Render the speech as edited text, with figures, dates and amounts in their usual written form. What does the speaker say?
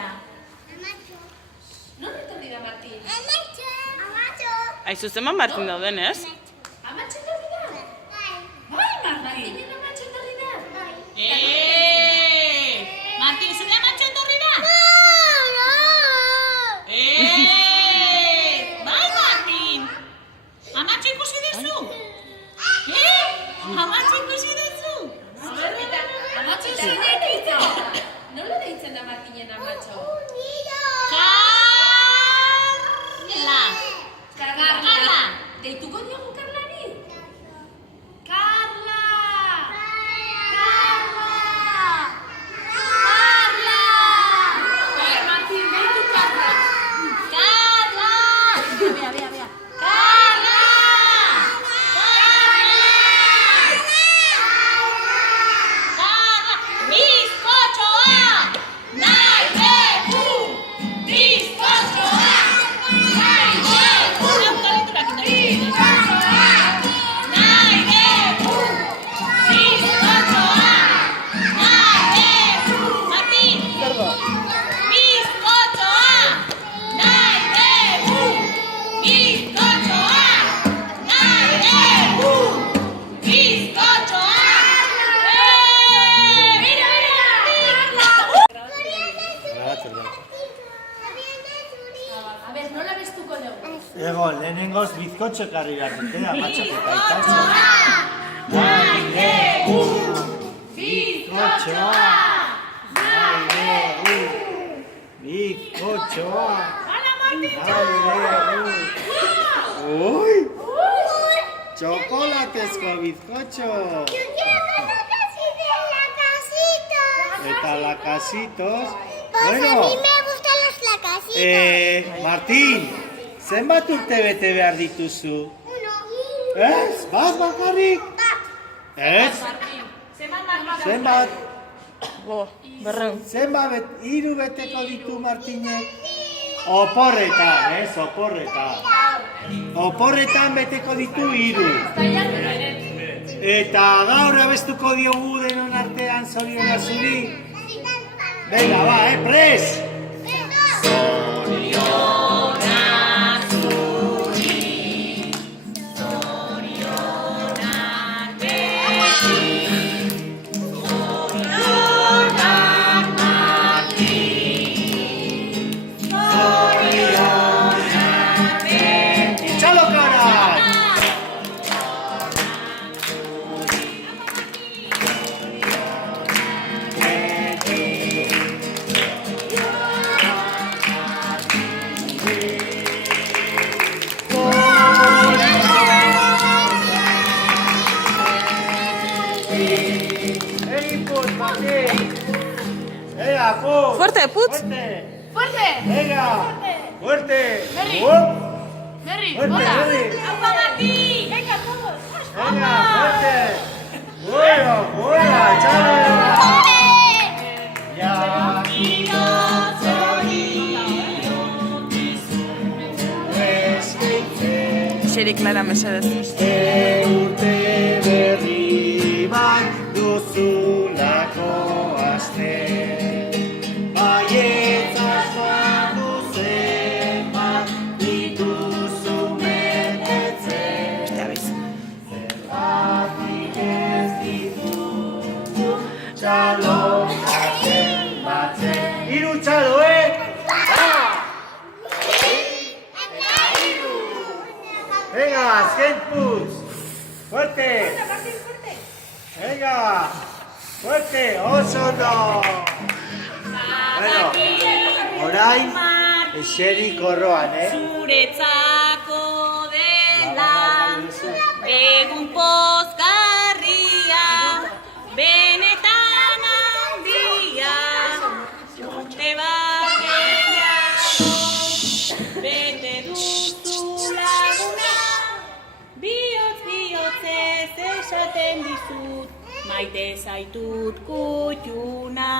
da? Non etorri da Martin? Amatxo. Aizu zenbat Martin dauden, ez? Amatxo etorri da? Bai, Martin! Amatxo etorri da? Martin, zure amatxo etorri da? Bai, Martin! Amatxo ikusi duzu? Amatxo ikusi duzu? Amatxo zeinek deitzen da? Nola deitzen da Martinen amatxo? Carla! Deituko diogu Carlari? Carla! Martin, deitu Carla! Carla! Bea. Carla! Bizkotxoa! Nahi dugu! Bizkotxoa! Nahi dugu! Nahi dugu! Bizkotxoa! Nahi dugu! Martin! Bizkotxoa! Nahi dugu! Bizkotxoa! Nahi dugu! Bizkotxoa! A ber, nola bestuko dugu? Ego, lehenengoz bizkotxo ekarri behar dute, amatxaketa ikatxo. Nahi dugu bizkotxoa! Nahi dugu bizkotxoa! Nahi dugu! Ui! Txokolatezko bizkotxo! Eta lakasitos. Bueno, Me gustan los lacasitos. Martin, zenbat urte bete behar dituzu? Ez? Bat bakarrik? Ez? Zenbat? Zenbat hiru beteko ditu Martinek? Oporretan, ez? Oporretan. Oporretan beteko ditu hiru. Eta gaur abestuko diogu denon artean zoriona zuri. Venga, va, pres! ¡Échalo, cara! Fuerte, putz! Fuerte! Venga, fuerte. Berri, Fuerte, hola! Berri. ¡Aupa, Martin! Venga, todos! Venga, fuerte. Bueno, buena, chale. Ya. Xeri Clara, mesedez. Urte berri bat duzulako aste. Baietza joatu zenbat dituzu betetzen. Zergatik ez dituzu txalokatzen batzen. Hiru txalo, Venga, azken putz. Fuerte. Venga. Fuerte, oso no. Bueno, orain, eseri korroan, Zuretzako dela egun pozgarria, benetan handia, urte bageia, bete duzu laguna, bihotz-bihotzez esaten dizut, maite zaitut kutxuna.